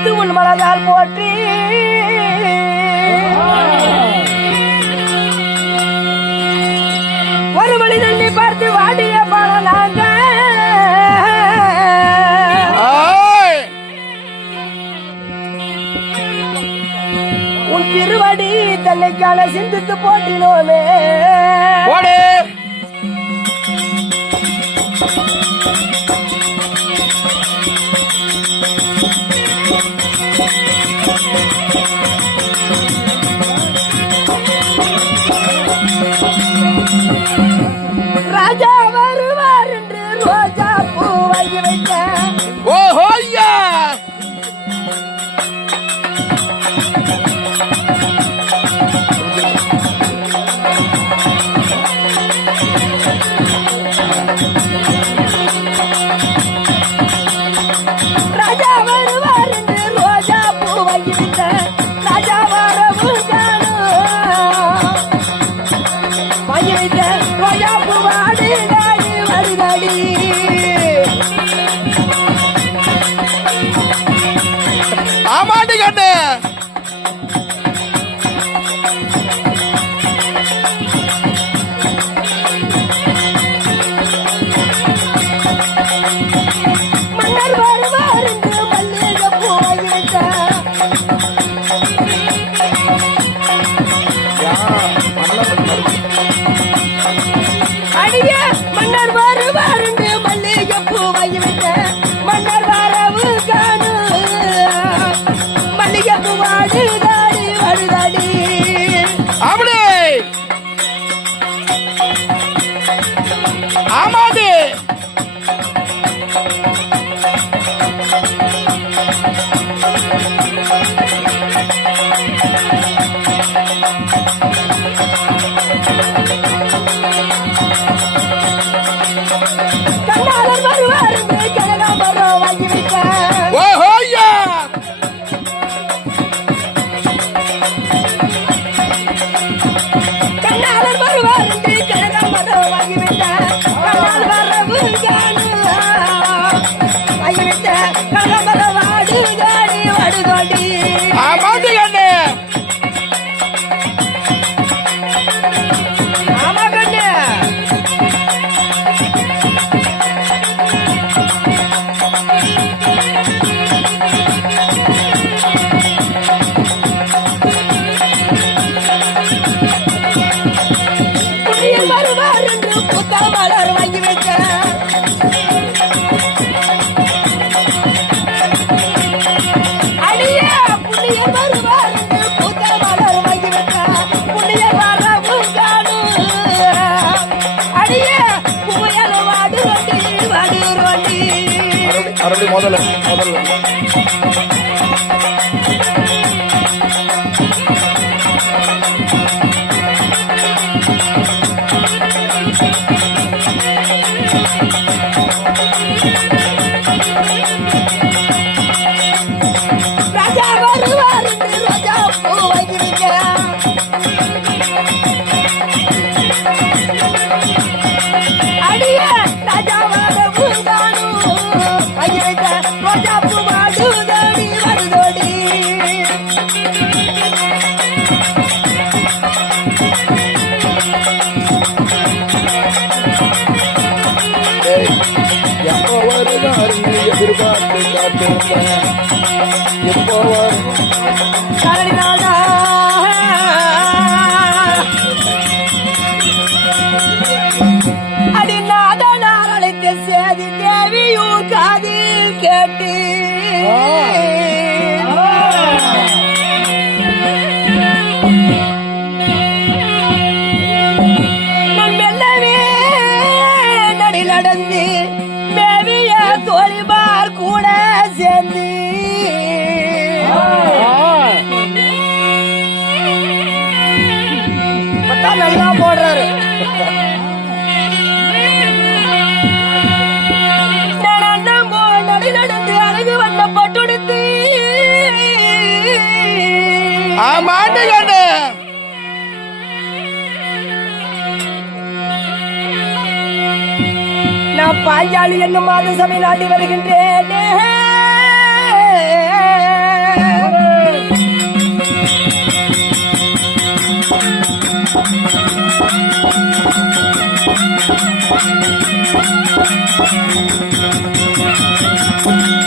நினைத்து உன் மனதால் போற்றி ஒரு வழி தள்ளி பார்த்து வாடிய பாடலாங்க உன் திருவடி தன்னைக்கான சிந்தித்து போட்டினோமே ராஜா வருவார் என்று ரோஜா பூ வாங்கி வைக்க ராஜா வருவார் என்று ரோஜா பூ வாங்கி வைக்க ராஜா வரவு வாங்கி வைக்க ரோஜா பூ வாடி வாடி வருதடி ஆமாடி கண்ணு மன்னர் வருவார் என்று மல்லிகை பூ வாங்கி வைக்க அடிய மன்னர் வருவார் என்று மல்லிகை பூ வாங்கி வைக்க மன்னர் வரவு காணு மல்லிகை பூ வாடுதாடி வருதாடி அப்படி ஆமாடி கண்ணாளர் வருவார் என்று கனகாம்பரம் வாங்கி வைக்க கண்ணாளர் வருவார் என்று கனகாம்பரம் வாங்கி வைக்க கண்ணால் வரவு காணு வாங்கி வைக்க கனகாம்பரம் வாடுதாடி வருதாடி ஆமாடி கண்ணு ஆமா கண்ணு புண்ணியர் வருவார் என்று புத்த மலர் வாங்கி வைக்க அடிய புண்ணியர் வருவார் என்று புத்த மலர் வாங்கி வைக்க புண்ணியர் வரவு காணு அடிய புயல் வாடு ரொட்டி வாடு ரொட்டி மறுபடியும் முதல்ல ராஜா வருவார் என்று ரோஜா பூ வாங்கி வைக்க அடிய ராஜா வரவு காணு வாங்கி வைக்க ரோஜா பூ வாடுதாடி வருதோடி எப்போ வருவாருன்னு எதிர்பார்த்து காத்திருந்தேன் எப்போ வரும் கரடிநாதா அடிநாதனார் அழைத்த சேதி தேவியூர் காதில் கேட்டு நான் மெல்லவே நடி நடந்து மேவிய தோழிமார் கூட சேர்ந்து நல்லா போடுறாரு நடி நடந்து அழகு வந்த பட்டுடுத்து ஆமாடி கண்ணு நான் பாஞ்சாலி என்னும் மாத சபை நாட்டி வருகின்றேன்